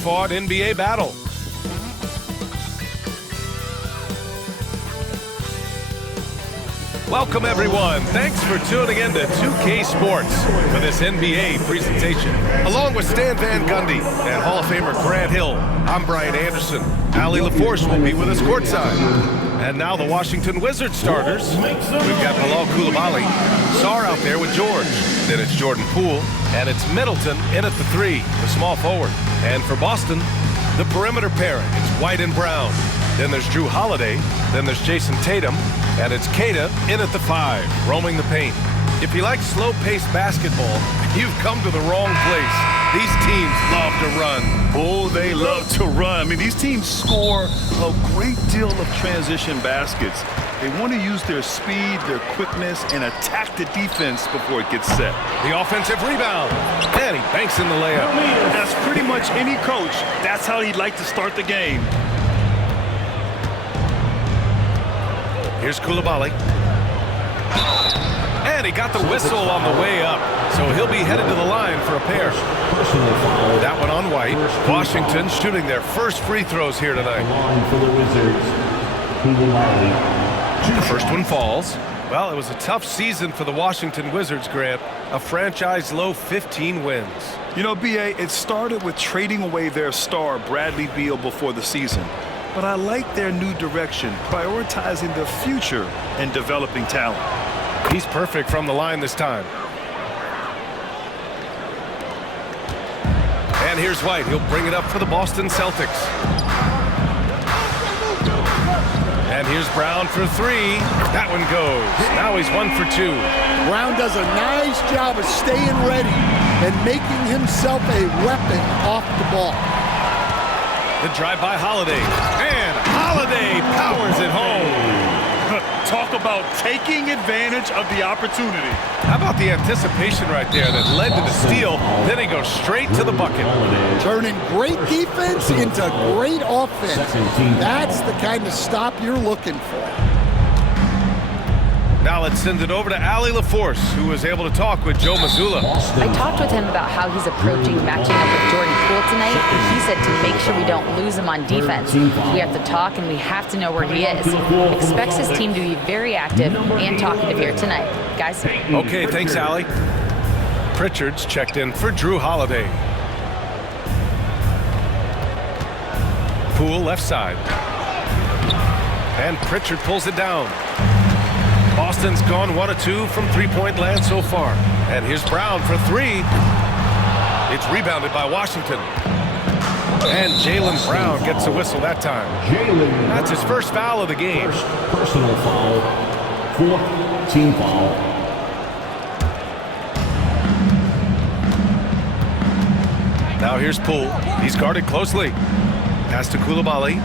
hard-fought NBA battle. Welcome, everyone. Thanks for tuning in to 2K Sports for this NBA presentation. Along with Stan Van Gundy and Hall of Famer Grant Hill, I'm Brian Anderson. Allie LaForce will be with us courtside. And now the Washington Wizards starters. We've got Bilal Coulibaly, Sarr out there with George. Then it's Jordan Poole, and it's Middleton in at the 3, the small forward. And for Boston, the perimeter pairing. It's White and Brown. Then there's Drew Holiday. Then there's Jason Tatum. And it's Keita in at the 5, roaming the paint. If you like slow-paced basketball, you've come to the wrong place. These teams love to run. Oh, they love to run. I mean, these teams score a great deal of transition baskets. They want to use their speed, their quickness, and attack the defense before it gets set. The offensive rebound. And he banks in the layup. That's pretty much any coach. That's how he'd like to start the game. Here's Coulibaly. And he got the whistle on the way up, so he'll be headed to the line for a pair. That one on White. Washington shooting their first free throws here tonight. The first one falls. Well, it was a tough season for the Washington Wizards, Grant. A franchise-low 15 wins. You know, B.A., it started with trading away their star, Bradley Beal, before the season. But I like their new direction, prioritizing their future and developing talent. He's perfect from the line this time. And here's White. He'll bring it up for the Boston Celtics. And here's Brown for 3. That one goes. Now he's 1 for 2. Brown does a nice job of staying ready and making himself a weapon off the ball. The drive by Holiday. And Holiday powers it home. Talk about taking advantage of the opportunity. How about the anticipation right there that led to the steal? Then he goes straight to the bucket. Turning great defense into great offense. That's the kind of stop you're looking for. Now let's send it over to Allie LaForce, who was able to talk with Joe Mazzulla. I talked with him about how he's approaching matching up with Jordan Poole tonight. And he said to make sure we don't lose him on defense. We have to talk and we have to know where he is. Expects his team to be very active and talkative here tonight. Guys? Okay, thanks, Allie. Pritchard's checked in for Drew Holiday. Poole left side. And Pritchard pulls it down. Boston's gone 1 of 2 from three-point land so far. And here's Brown for 3. It's rebounded by Washington. And Jaylen Brown gets a whistle that time. That's his first foul of the game. Personal foul. 4th team foul. Now here's Poole. He's guarded closely. Pass to Coulibaly.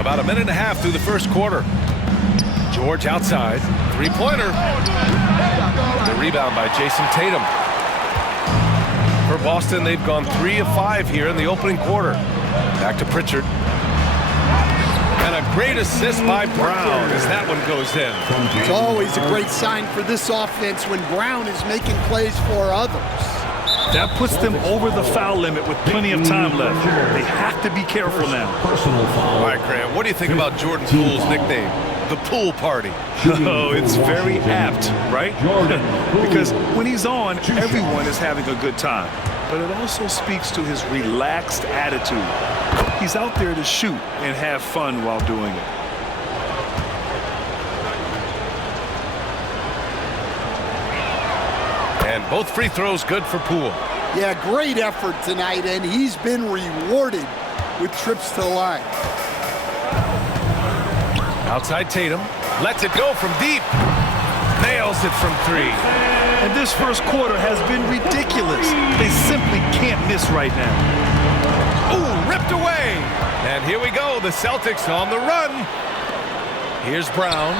About a minute and a half through the first quarter. George outside. Three-pointer. The rebound by Jason Tatum. For Boston, they've gone 3 of 5 here in the opening quarter. Back to Pritchard. And a great assist by Brown as that one goes in. It's always a great sign for this offense when Brown is making plays for others. That puts them over the foul limit with plenty of time left. They have to be careful now. All right, Grant, what do you think about Jordan Poole's nickname, the Pool Party? Oh, it's very apt, right? Because when he's on, everyone is having a good time. But it also speaks to his relaxed attitude. He's out there to shoot and have fun while doing it. And both free throws good for Poole. Yeah, great effort tonight, and he's been rewarded with trips to the line. Outside Tatum. Lets it go from deep. Nails it from 3. And this first quarter has been ridiculous. They simply can't miss right now. Ooh, ripped away. And here we go. The Celtics on the run. Here's Brown.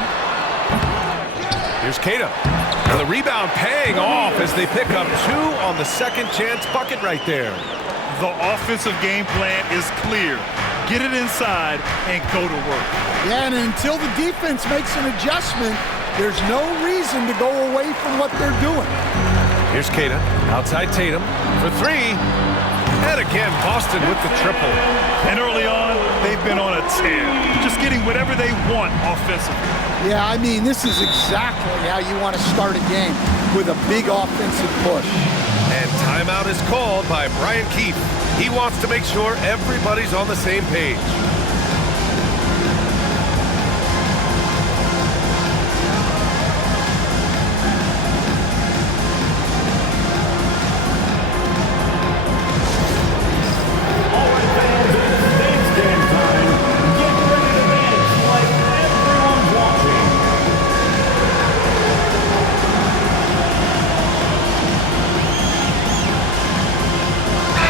Here's Keita. And the rebound paying off as they pick up 2 on the second chance bucket right there. The offensive game plan is clear. Get it inside and go to work. Yeah, and until the defense makes an adjustment, there's no reason to go away from what they're doing. Here's Cada. Outside Tatum for three. And again, Boston with the triple. And early on, they've been on a tear. Just getting whatever they want offensively. Yeah, I mean, this is exactly how you want to start a game, with a big offensive push. And timeout is called by Brian Keefe. He wants to make sure everybody's on the same page.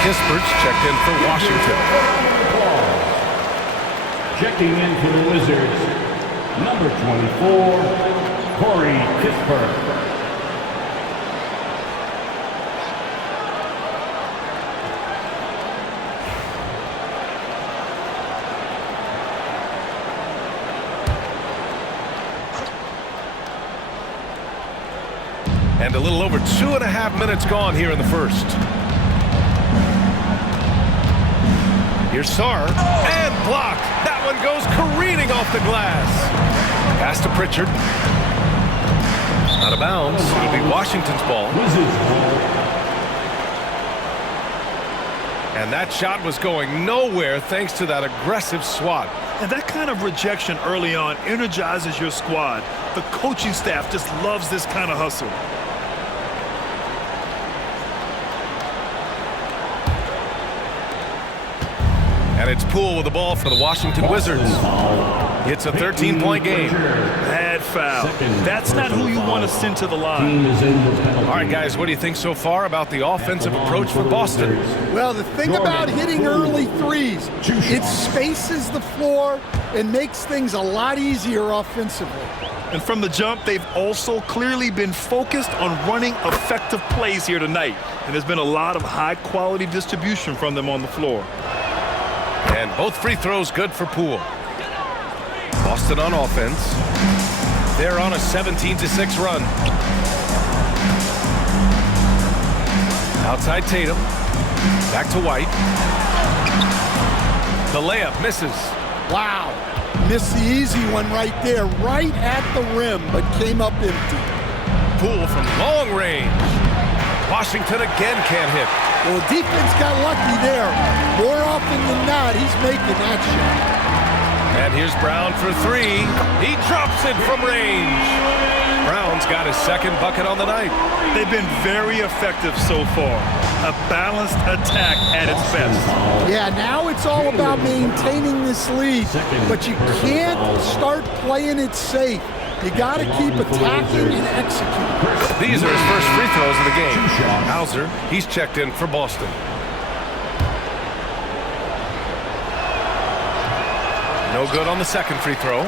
Kispert's checked in for Washington. Checking in for the Wizards, number 24, Corey Kispert. And a little over 2.5 minutes gone here in the first. Here's Sarr, and blocked. That one goes careening off the glass. Pass to Pritchard. Out of bounds. It'll be Washington's ball. And that shot was going nowhere thanks to that aggressive swat. And that kind of rejection early on energizes your squad. The coaching staff just loves this kind of hustle. And it's Poole with the ball for the Washington Wizards. It's a 13-point game. Bad foul. That's not who you want to send to the line. All right, guys, what do you think so far about the offensive approach for Boston? Well, the thing about hitting early threes, it spaces the floor and makes things a lot easier offensively. And from the jump, they've also clearly been focused on running effective plays here tonight. And there's been a lot of high-quality distribution from them on the floor. And both free throws good for Poole. Boston on offense. They're on a 17-6 run. Outside Tatum. Back to White. The layup misses. Wow. Missed the easy one right there, right at the rim, but came up empty. Poole from long range. Washington again can't hit. Well, the defense got lucky there. More often than not, he's making that shot. And here's Brown for three. He drops it from range. Brown's got his second bucket on the night. They've been very effective so far. A balanced attack at its best. Yeah, now it's all about maintaining this lead, but you can't start playing it safe. You got to keep attacking and executing. These are his first free throws of the game. Hauser, he's checked in for Boston. No good on the second free throw.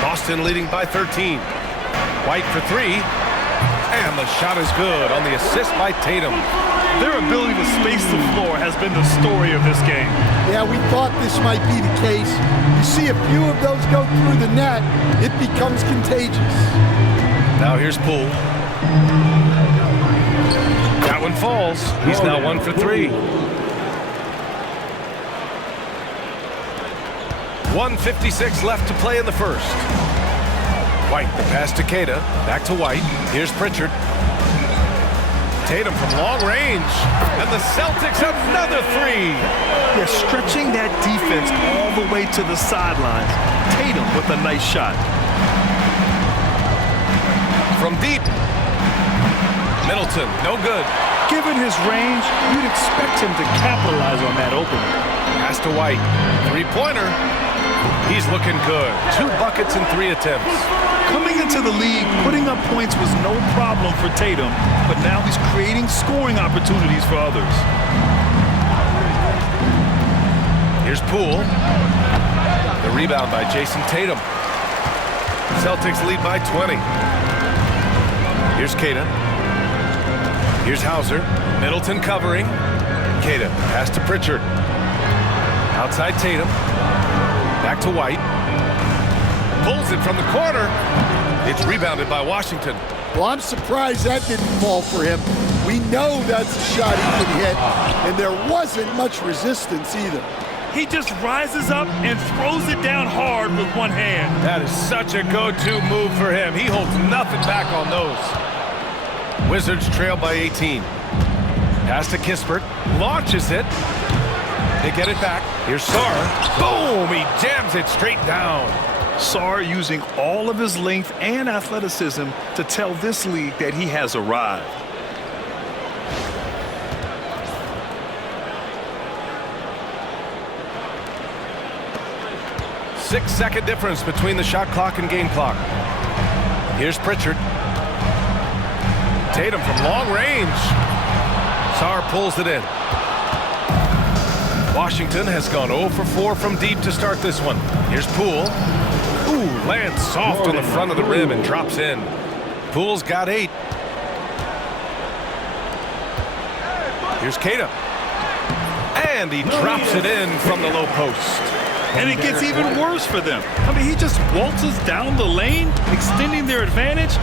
Boston leading by 13. White for three. And the shot is good on the assist by Tatum. Their ability to space the floor has been the story of this game. Yeah, we thought this might be the case. You see a few of those go through the net, it becomes contagious. Now here's Poole. That one falls. He's now 1 for 3. 1:56 left to play in the first. White, the pass to Cada. Back to White. Here's Pritchard. Tatum from long range. And the Celtics another three. They're stretching that defense all the way to the sidelines. Tatum with a nice shot. From deep. Middleton, no good. Given his range, you'd expect him to capitalize on that opening. Pass to White. Three-pointer. He's looking good. 2 buckets in 3 attempts. Coming into the league, putting up points was no problem for Tatum, but now he's creating scoring opportunities for others. Here's Poole. The rebound by Jason Tatum. Celtics lead by 20. Here's Cada. Here's Hauser. Middleton covering. Cada, pass to Pritchard. Outside Tatum. Back to White. Pulls it from the corner. It's rebounded by Washington. Well, I'm surprised that didn't fall for him. We know that's a shot he can hit, and there wasn't much resistance either. He just rises up and throws it down hard with one hand. That is such a go-to move for him. He holds nothing back on those. Wizards trail by 18. Pass to Kispert. Launches it. They get it back. Here's Sarr. Boom! He jams it straight down. Sarr using all of his length and athleticism to tell this league that he has arrived. Six-second difference between the shot clock and game clock. Here's Pritchard. Tatum from long range. Sarr pulls it in. Washington has gone 0 for 4 from deep to start this one. Here's Poole. Ooh, lands soft on the front of the rim and drops in. Poole's got 8. Here's Tatum. And he drops it in from the low post. And it gets even worse for them. I mean, he just waltzes down the lane, extending their advantage.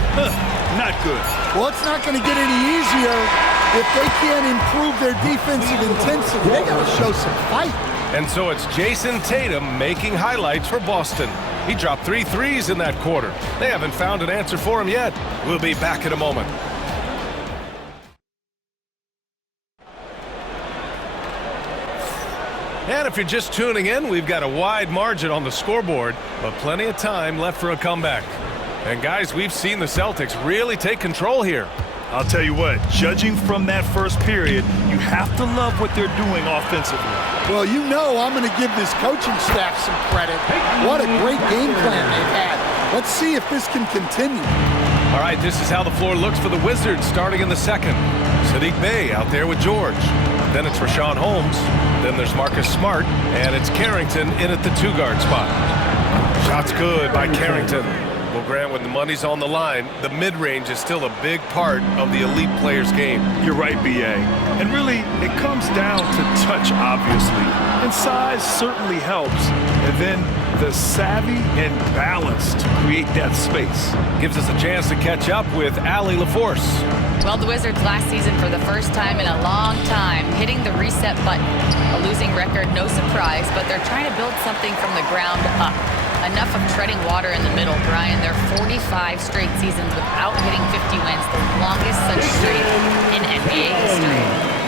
Not good. Well, it's not going to get any easier if they can't improve their defensive intensity. They got to show some fight. And so it's Jason Tatum making highlights for Boston. He dropped 3 threes in that quarter. They haven't found an answer for him yet. We'll be back in a moment. And if you're just tuning in, we've got a wide margin on the scoreboard, but plenty of time left for a comeback. And guys, we've seen the Celtics really take control here. I'll tell you what, judging from that first period, you have to love what they're doing offensively. Well, you know I'm going to give this coaching staff some credit. What a great game plan they've had. Let's see if this can continue. All right, this is how the floor looks for the Wizards starting in the second. Sadiq Bey out there with George. Then it's Rashawn Holmes. Then there's Marcus Smart. And it's Carrington in at the 2-guard spot. Shot's good by Carrington. Well, Grant, when the money's on the line, the mid-range is still a big part of the elite player's game. You're right, B.A. And really, it comes down to touch, obviously. And size certainly helps. And then the savvy and balance to create that space. Gives us a chance to catch up with Allie LaForce. Well, the Wizards last season, for the first time in a long time, hitting the reset button. A losing record, no surprise, but they're trying to build something from the ground up. Enough of treading water in the middle, Brian. They're 45 straight seasons without hitting 50 wins, the longest such streak in NBA history.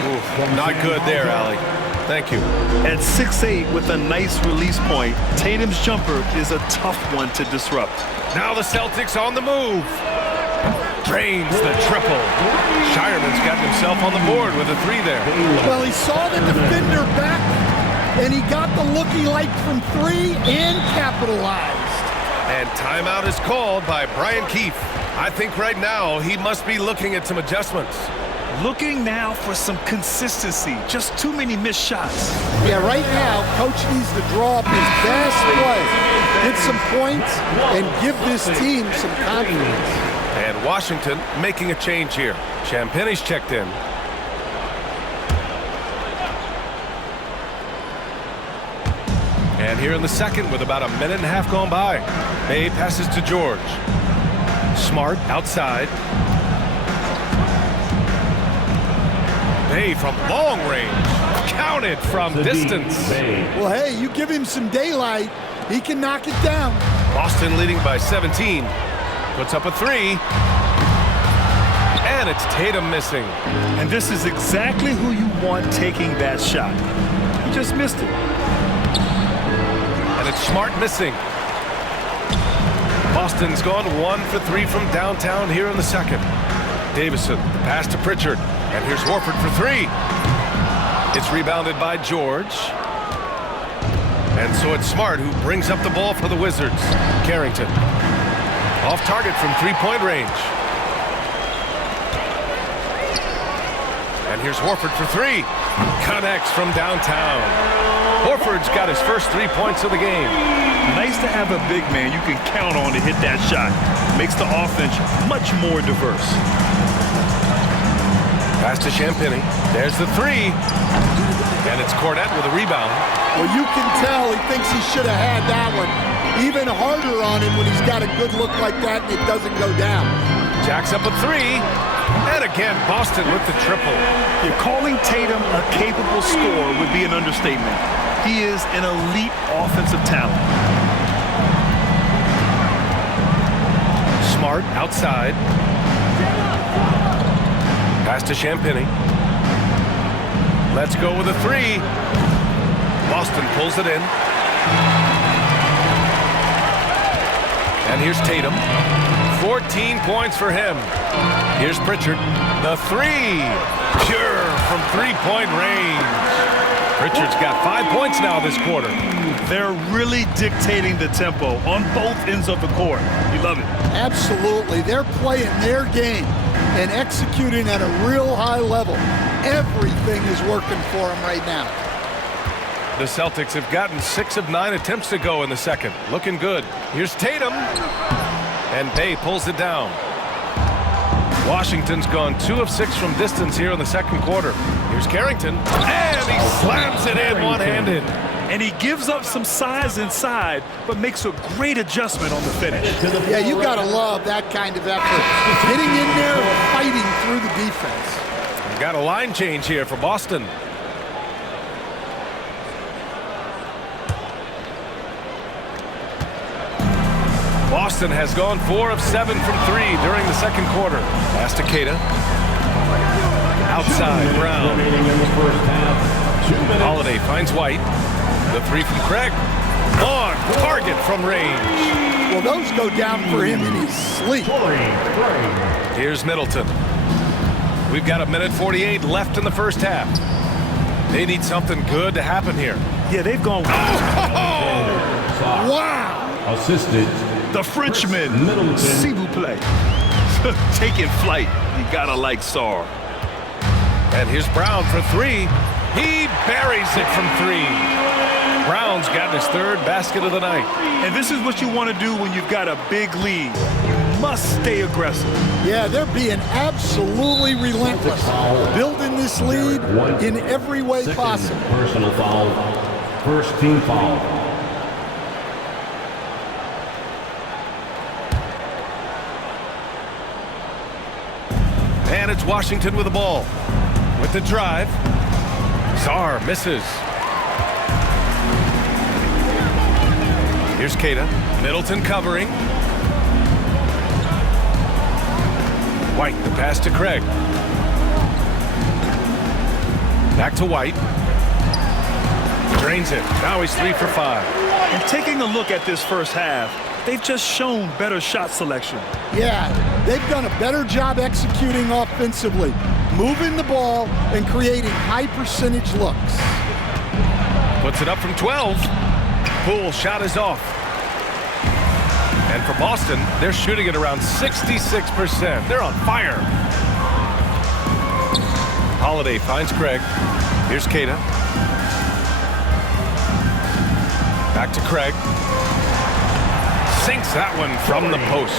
Oof, not good there, Allie. Thank you. At 6'8" with a nice release point, Tatum's jumper is a tough one to disrupt. Now the Celtics on the move. Drains the triple. Shireman's got himself on the board with a 3 there. Well, he saw the defender back, and he got the look he liked from 3 and capitalized. And timeout is called by Brian Keefe. I think right now he must be looking at some adjustments. Looking now for some consistency. Just too many missed shots. Yeah, right now, Coach needs to draw up his best play, get some points, and give this team some confidence. And Washington making a change here. Champagne's checked in. And here in the second with about a minute and a half gone by. Bey passes to George. Smart outside. Bey from long range. Counted from distance. Well, hey, you give him some daylight, he can knock it down. Boston leading by 17. Puts up a 3. And it's Tatum missing. And this is exactly who you want taking that shot. He just missed it. And it's Smart missing. Boston's gone 1 for 3 from downtown here in the second. Davison, the pass to Pritchard. And here's Horford for 3. It's rebounded by George. And so it's Smart who brings up the ball for the Wizards. Carrington. Off target from 3-point range. And here's Horford for 3. Connects from downtown. Horford's got his first 3 points of the game. Nice to have a big man you can count on to hit that shot. Makes the offense much more diverse. Pass to Champagny. There's the 3. And it's Cornette with a rebound. Well, you can tell he thinks he should have had that one. Even harder on him when he's got a good look like that and it doesn't go down. Jacks up a three. And again, Boston with the triple. You're calling Tatum a capable scorer would be an understatement. He is an elite offensive talent. Smart outside. Pass to Champagny. Let's go with a three. Boston pulls it in. And here's Tatum. 14 points for him. Here's Pritchard. The three. Pure from three-point range. Pritchard's got 5 points now this quarter. They're really dictating the tempo on both ends of the court. You love it. Absolutely. They're playing their game and executing at a real high level. Everything is working for them right now. The Celtics have gotten 6 of 9 attempts to go in the second. Looking good. Here's Tatum. And Bay pulls it down. Washington's gone 2 of 6 from distance here in the second quarter. Here's Carrington. And he slams it in one-handed. And he gives up some size inside, but makes a great adjustment on the finish. Yeah, you got to love that kind of effort. Getting in there and fighting through the defense. We've got a line change here for Boston. Boston has gone 4 of 7 from 3 during the second quarter. Pass to Queta. Outside, Brown. Holiday finds White. The three from Craig. On target from range. Well, those go down for him in his sleep. Here's Middleton. We've got 1:48 left in the first half. They need something good to happen here. Yeah, they've gone. Wow. Assisted. The Frenchman, Middleton. s'il vous plaît. Taking flight. You gotta like Sarr. And here's Brown for three. He buries it from 3. Brown's gotten his 3rd basket of the night. And this is what you want to do when you've got a big lead. You must stay aggressive. Yeah, they're being absolutely relentless. Building this lead in every way possible. Personal foul. First team foul. And it's Washington with the ball. With the drive. Sarr misses. Here's Queta. Middleton covering. White, the pass to Craig. Back to White. Drains it. Now he's 3 for 5. And taking a look at this first half, they've just shown better shot selection. Yeah, they've done a better job executing offensively, moving the ball and creating high percentage looks. Puts it up from 12. Poole shot is off. And for Boston, they're shooting at around 66%. They're on fire. Holiday finds Craig. Here's Queta. Back to Craig. Sinks that one from the post.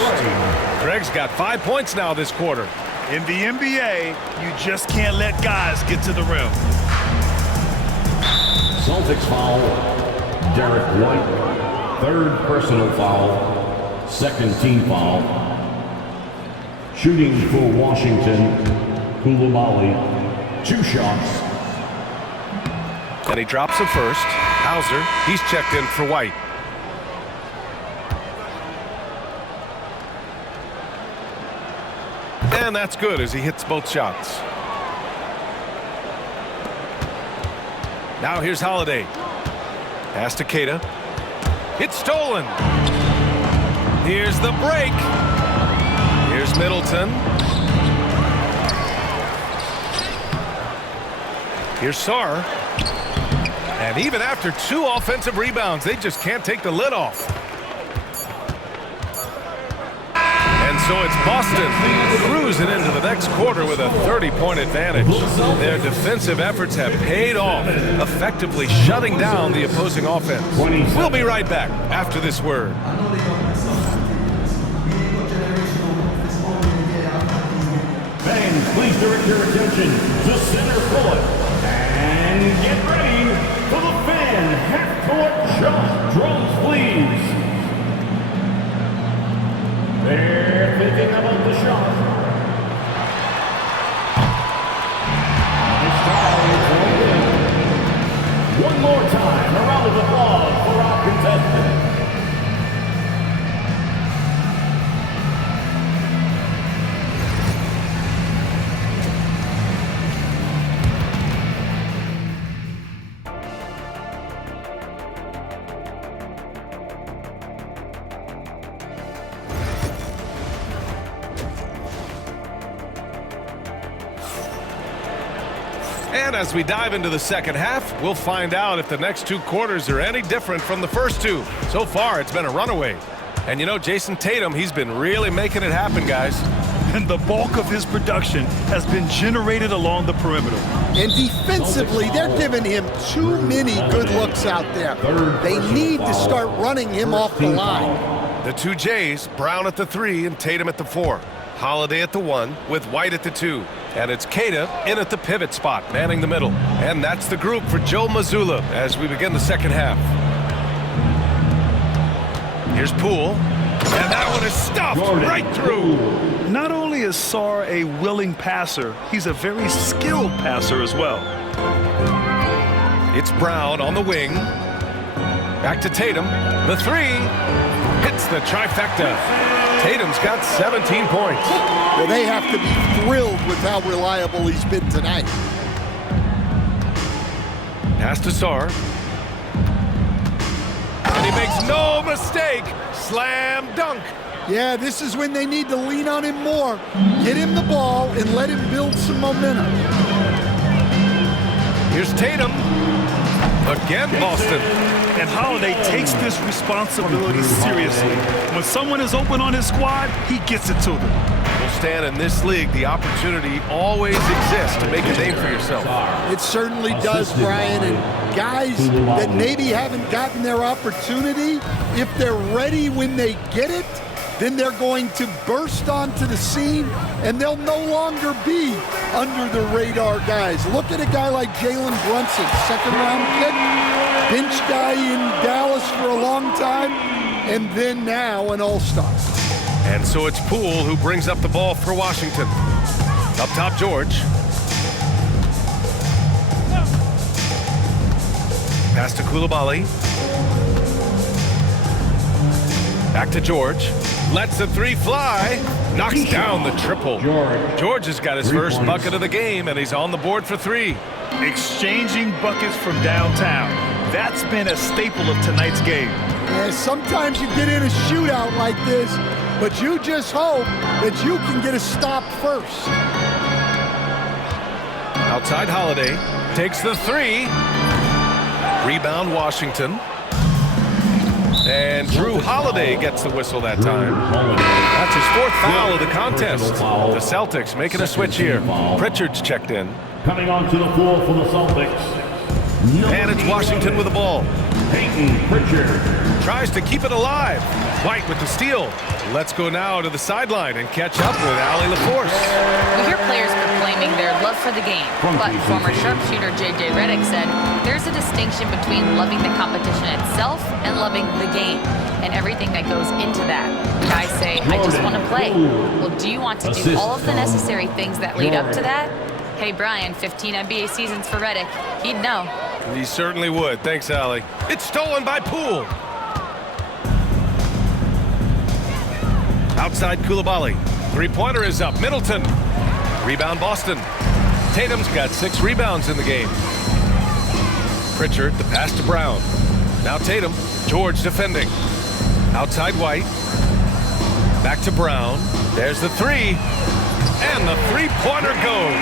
Craig's got 5 points now this quarter. In the NBA, you just can't let guys get to the rim. Celtics foul. Derek White. 3rd personal foul. 2nd team foul. Shooting for Washington. Koulibaly. 2 shots. And he drops the first. Hauser, he's checked in for White. And that's good as he hits both shots. Now here's Holiday. Pass to Queta. It's stolen. Here's the break. Here's Middleton. Here's Sarr. And even after 2 offensive rebounds, they just can't take the lid off. And so it's Boston cruising into the next quarter with a 30-point advantage. Their defensive efforts have paid off, effectively shutting down the opposing offense. We'll be right back after this word. Fans, please direct your attention to center court. And get ready for the fan half-court shot. Drums, please. They're thinking about the shot. And as we dive into the second half, we'll find out if the next 2 quarters are any different from the first 2. So far, it's been a runaway. And you know, Jason Tatum, he's been really making it happen, guys. And the bulk of his production has been generated along the perimeter. And defensively, they're giving him too many good looks out there. They need to start running him off the line. The 2 Jays, Brown at the 3 and Tatum at the 4. Holiday at the 1 with White at the 2. And it's Queta in at the pivot spot, manning the middle. And that's the group for Joe Mazzulla as we begin the second half. Here's Poole. And that one is stuffed right through. Not only is Sarr a willing passer, he's a very skilled passer as well. It's Brown on the wing. Back to Tatum. The 3 hits the trifecta. Tatum's got 17 points. Well, they have to be thrilled with how reliable he's been tonight. Pass to Sarr. And he makes no mistake. Slam dunk. Yeah, this is when they need to lean on him more. Get him the ball and let him build some momentum. Here's Tatum. Again, Boston. And Holiday takes this responsibility seriously. When someone is open on his squad, he gets it to them. Well, Stan, in this league, the opportunity always exists to make a name for yourself. It certainly does, Brian. And guys that maybe haven't gotten their opportunity, if they're ready when they get it, then they're going to burst onto the scene, and they'll no longer be under the radar guys. Look at a guy like Jalen Brunson, second-round pick, bench guy in Dallas for a long time, and then now an all-star. And so it's Poole who brings up the ball for Washington. Up top, George. Pass to Coulibaly. Back to George. Lets the 3 fly. Knocks down the triple. George has got his first bucket of the game, and he's on the board for 3. Exchanging buckets from downtown. That's been a staple of tonight's game. Yeah, sometimes you get in a shootout like this, but you just hope that you can get a stop first. Outside Holiday. Takes the 3. Rebound Washington. And Drew Holiday gets the whistle that time. That's his 4th foul of the contest. The Celtics making a switch here. Pritchard's checked in. Coming onto the floor for the Celtics. And it's Washington with the ball. Peyton Pritchard. Tries to keep it alive. White with the steal. Let's go now to the sideline and catch up with Allie LaForce. We hear players proclaiming their love for the game, but former sharpshooter J.J. Redick said there's a distinction between loving the competition itself and loving the game and everything that goes into that. Guys say, I just want to play. Well, do you want to do all of the necessary things that lead up to that? Hey, Brian, 15 NBA seasons for Redick. He'd know. He certainly would. Thanks, Allie. It's stolen by Poole. Outside Coulibaly. 3-pointer is up. Middleton. Rebound Boston. Tatum's got 6 rebounds in the game. Pritchard, the pass to Brown. Now Tatum. George defending. Outside White. Back to Brown. There's the 3. And the 3-pointer goes.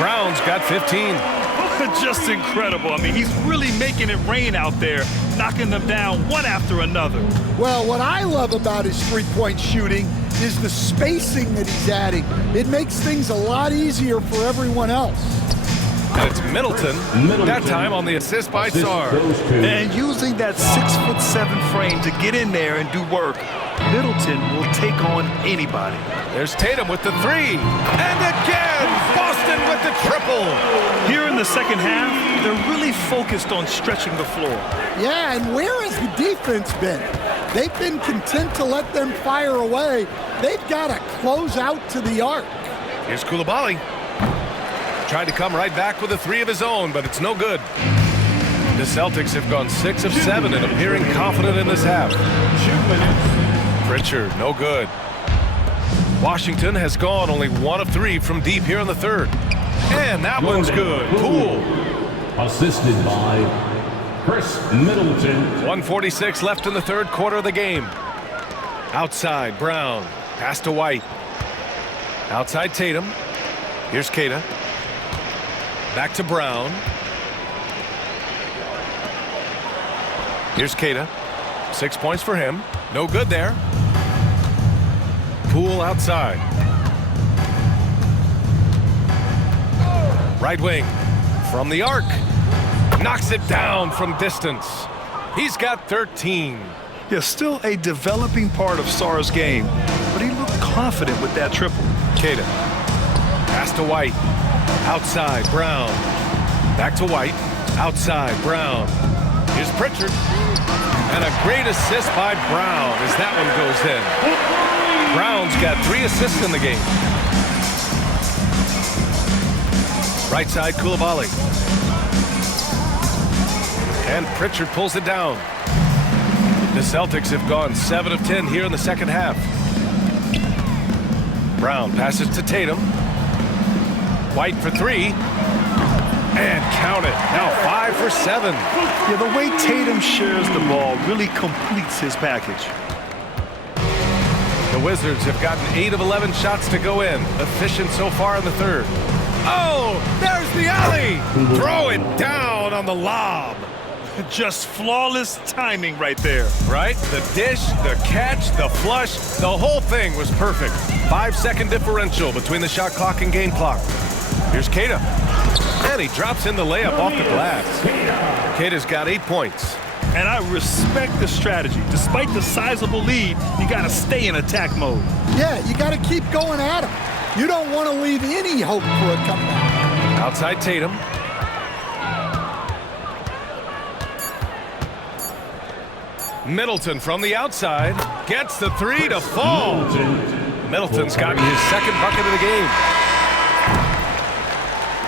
Brown's got 15. Just incredible. I mean, he's really making it rain out there, knocking them down one after another. Well, what I love about his three-point shooting is the spacing that he's adding. It makes things a lot easier for everyone else. And it's Middleton, that time on the assist by Sarr. And using that 6'7" frame to get in there and do work, Middleton will take on anybody. There's Tatum with the 3. And again, Boston with the triple. Here in the second half, they're really focused on stretching the floor. Yeah, and where has the defense been? They've been content to let them fire away. They've got to close out to the arc. Here's Coulibaly. Tried to come right back with a 3 of his own, but it's no good. The Celtics have gone 6 of 7 and appearing confident in this half. Pritchard, no good. Washington has gone only 1 of 3 from deep here in the third. And that one's good. Poole. Assisted by Chris Middleton. 1:46 left in the third quarter of the game. Outside, Brown. Pass to White. Outside, Tatum. Here's Queta. Back to Brown. Here's Keita. 6 points for him. No good there. Poole outside. Right wing. From the arc. Knocks it down from distance. He's got 13. Yeah, still a developing part of Sarr's game, but he looked confident with that triple. Keita. Pass to White. Outside, Brown. Back to White. Outside, Brown. Here's Pritchard. And a great assist by Brown as that one goes in. Brown's got 3 assists in the game. Right side, Koulibaly. And Pritchard pulls it down. The Celtics have gone 7 of 10 here in the second half. Brown passes to Tatum. White for 3. And count it. Now 5 for 7. Yeah, the way Tatum shares the ball really completes his package. The Wizards have gotten 8 of 11 shots to go in. Efficient so far in the third. Oh, there's the alley. Throw it down on the lob. Just flawless timing right there. Right? The dish, the catch, the flush, the whole thing was perfect. 5-second differential between the shot clock and game clock. Here's Keita. And he drops in the layup off the glass. Keita's got 8 points. And I respect the strategy. Despite the sizable lead, you got to stay in attack mode. Yeah, you got to keep going at him. You don't want to leave any hope for a comeback. Outside Tatum. Middleton from the outside gets the 3 to fall. Middleton's gotten his 2nd bucket of the game.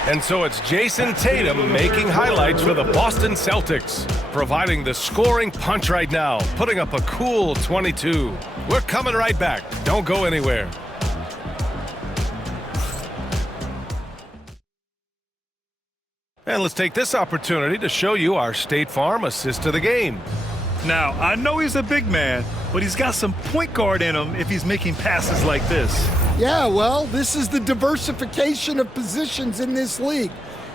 And so it's Jason Tatum making highlights for the Boston Celtics, providing the scoring punch right now, putting up a cool 22. We're coming right back. Don't go anywhere. And let's take this opportunity to show you our State Farm assist of the game. Now, I know he's a big man, but he's got some point guard in him if he's making passes like this. Yeah, well, this is the diversification of positions in this league.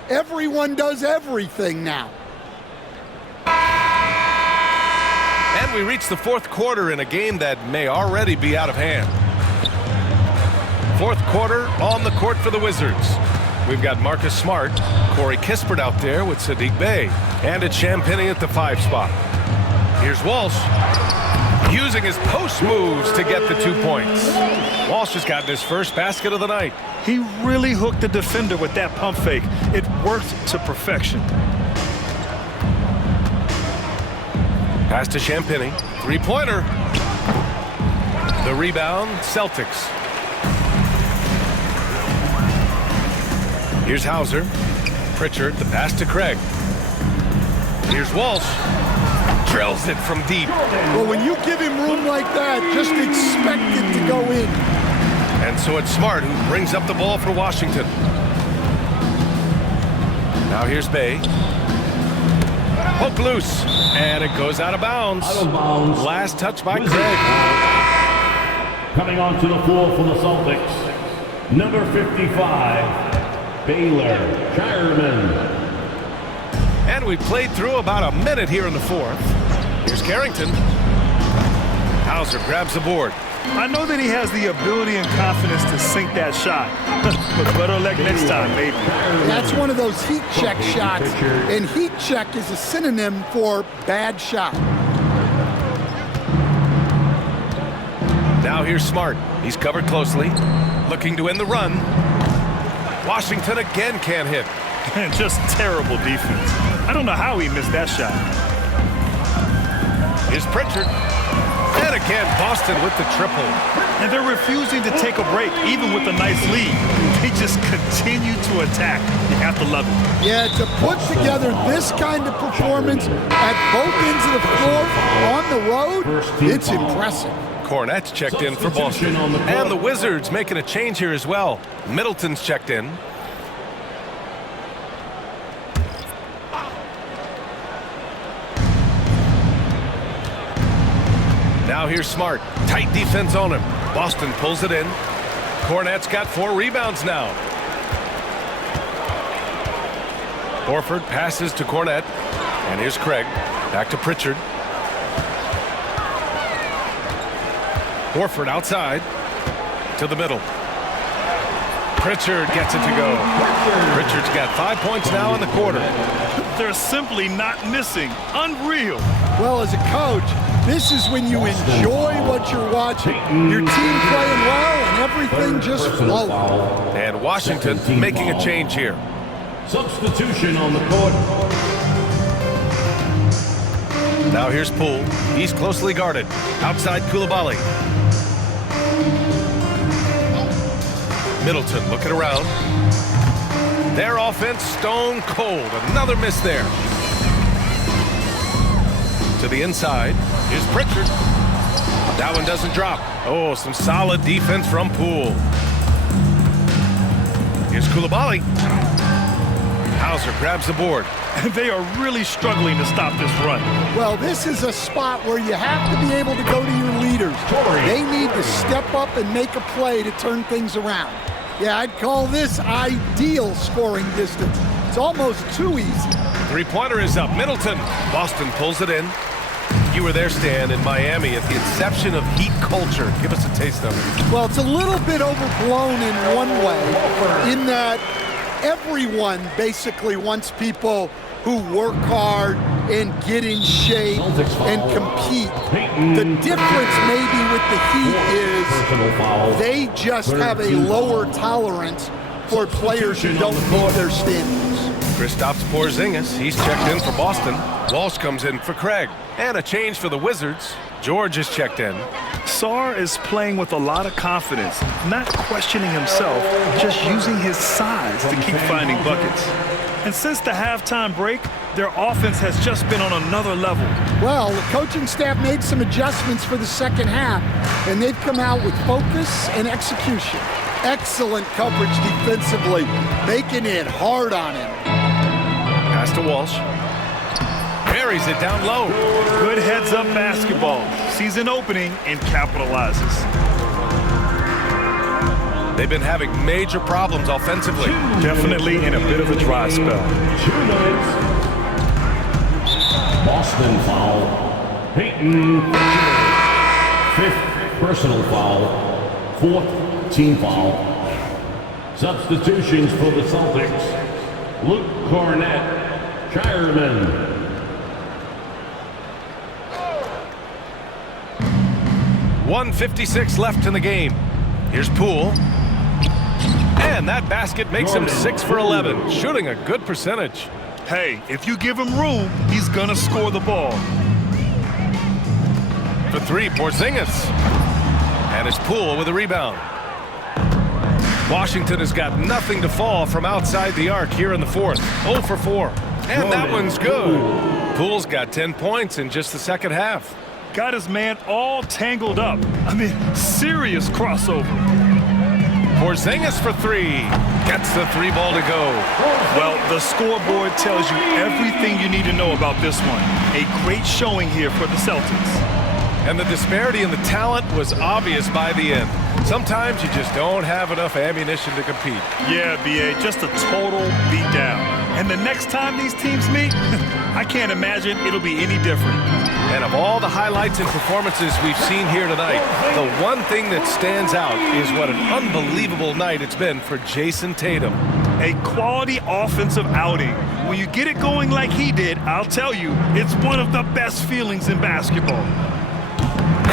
Everyone does everything now. And we reach the 4th quarter in a game that may already be out of hand. 4th quarter on the court for the Wizards. We've got Marcus Smart, Corey Kispert out there with Sadiq Bey, and it's Champagnie at the 5 spot. Here's Walsh, using his post moves to get the 2 points. Walsh has gotten his first basket of the night. He really hooked the defender with that pump fake. It worked to perfection. Pass to Champagnie, 3-pointer. The rebound, Celtics. Here's Hauser. Pritchard, the pass to Craig. Here's Walsh. Drills it from deep. Well, when you give him room like that, just expect it to go in. And so it's Smart who brings up the ball for Washington. Now here's Bey. Hook loose. And it goes out of bounds. Last touch by Craig. Coming onto the floor for the Celtics, number 55, Baylor Shireman. And we played through about a minute here in the 4th. Here's Carrington. Hauser grabs the board. I know that he has the ability and confidence to sink that shot, but better luck next time, maybe. That's one of those heat check shots, and heat check is a synonym for bad shot. Now here's Smart. He's covered closely, looking to end the run. Washington again can't hit. Just terrible defense. I don't know how he missed that shot. Here's Pritchard. And again, Boston with the triple. And they're refusing to take a break, even with a nice lead. They just continue to attack. You have to love it. Yeah, to put together this kind of performance at both ends of the floor on the road, it's impressive. Cornette's checked in for Boston. And the Wizards making a change here as well. Middleton's checked in. Now here's Smart. Tight defense on him. Boston pulls it in. Cornette's got 4 rebounds now. Horford passes to Cornette. And here's Craig. Back to Pritchard. Horford outside to the middle. Pritchard gets it to go. Pritchard's got 5 points now in the quarter. They're simply not missing. Unreal. Well, as a coach, this is when you enjoy what you're watching. Your team playing well and everything just flows. And Washington making a change here. Substitution on the court. Now here's Poole. He's closely guarded. Outside Coulibaly. Middleton looking around. Their offense stone cold. Another miss there. To the inside. Here's Pritchard. That one doesn't drop. Oh, some solid defense from Poole. Here's Coulibaly. Hauser grabs the board. They are really struggling to stop this run. Well, this is a spot where you have to be able to go to your leaders. They need to step up and make a play to turn things around. Yeah, I'd call this ideal scoring distance. It's almost too easy. Three-pointer is up. Middleton. Boston pulls it in. You were there, Stan, in Miami at the inception of heat culture. Give us a taste of it. Well, it's a little bit overblown in one way, in that everyone basically wants people who work hard and get in shape and compete. The difference maybe with the Heat is they just have a lower tolerance for players who don't meet their standards. Kristaps Porzingis, he's checked in for Boston. Walsh comes in for Craig. And a change for the Wizards. George is checked in. Sarr is playing with a lot of confidence, not questioning himself, just using his size to keep finding buckets. And since the halftime break, their offense has just been on another level. Well, the coaching staff made some adjustments for the second half, and they've come out with focus and execution. Excellent coverage defensively, making it hard on him. Pass to Walsh. Buries it down low. Good heads-up basketball. Sees an opening and capitalizes. They've been having major problems offensively. Definitely in a bit of a dry spell. 2 minutes. Boston foul. Peyton Pritchard. 5th personal foul. 4th team foul. Substitutions for the Celtics. Luke Cornette. Shireman. .156 left in the game. Here's Poole. And that basket makes him 6 for 11, shooting a good percentage. Hey, if you give him room, he's gonna score the ball. For 3, Porzingis. And it's Poole with a rebound. Washington has got nothing to fall from outside the arc here in the 4th. 0 for 4. And that one's good. Poole's got 10 points in just the second half. Got his man all tangled up. I mean, serious crossover. Porzingis for 3. Gets the 3 ball to go. Well, the scoreboard tells you everything you need to know about this one. A great showing here for the Celtics. And the disparity in the talent was obvious by the end. Sometimes you just don't have enough ammunition to compete. Yeah, B.A., just a total beatdown. And the next time these teams meet, I can't imagine it'll be any different. And of all the highlights and performances we've seen here tonight, the one thing that stands out is what an unbelievable night it's been for Jason Tatum. A quality offensive outing. When you get it going like he did, I'll tell you, it's one of the best feelings in basketball.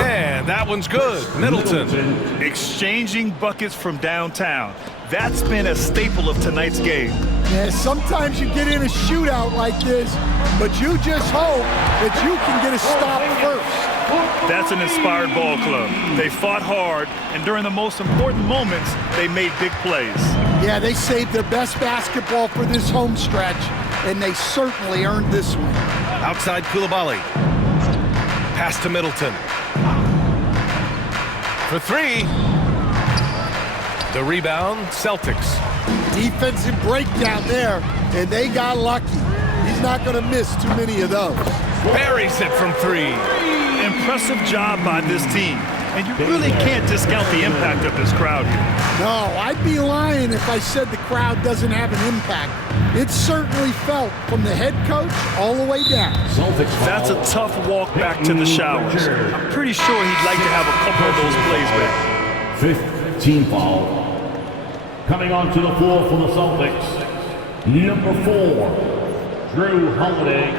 And that one's good. Middleton. Exchanging buckets from downtown. That's been a staple of tonight's game. Yeah, sometimes you get in a shootout like this, but you just hope that you can get a stop first. That's an inspired ball club. They fought hard, and during the most important moments, they made big plays. Yeah, they saved their best basketball for this home stretch, and they certainly earned this one. Outside Coulibaly. Pass to Middleton. For 3. The rebound, Celtics. Defensive breakdown there, and they got lucky. He's not going to miss too many of those. Buries it from 3. Impressive job by this team. And you really can't discount the impact of this crowd here. No, I'd be lying if I said the crowd doesn't have an impact. It's certainly felt from the head coach all the way down. That's a tough walk back to the showers. I'm pretty sure he'd like to have a couple of those plays back. Fifth team foul. Coming onto the floor for the Celtics, number 4, Drew Holiday.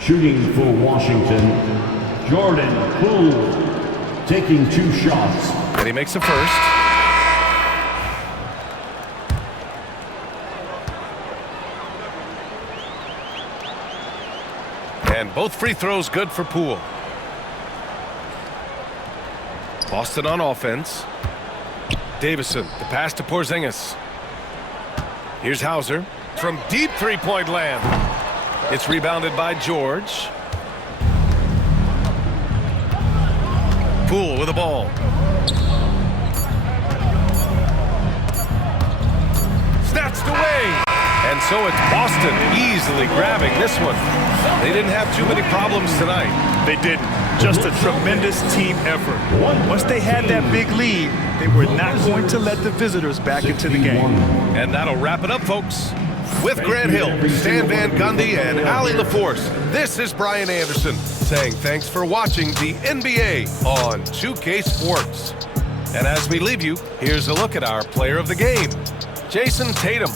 Shooting for Washington, Jordan Poole taking 2 shots. And he makes a first. And both free throws good for Poole. Boston on offense. Davison, the pass to Porzingis. Here's Hauser from deep three-point land. It's rebounded by George. Poole with the ball. Snatched away. And so it's Boston easily grabbing this one. They didn't have too many problems tonight. They didn't. Just a tremendous team effort. Once they had that big lead, they were not going to let the visitors back into the game. And that'll wrap it up, folks. With Grant Hill, Stan Van Gundy, and Allie LaForce, this is Brian Anderson saying thanks for watching the NBA on 2K Sports. And as we leave you, here's a look at our player of the game, Jason Tatum.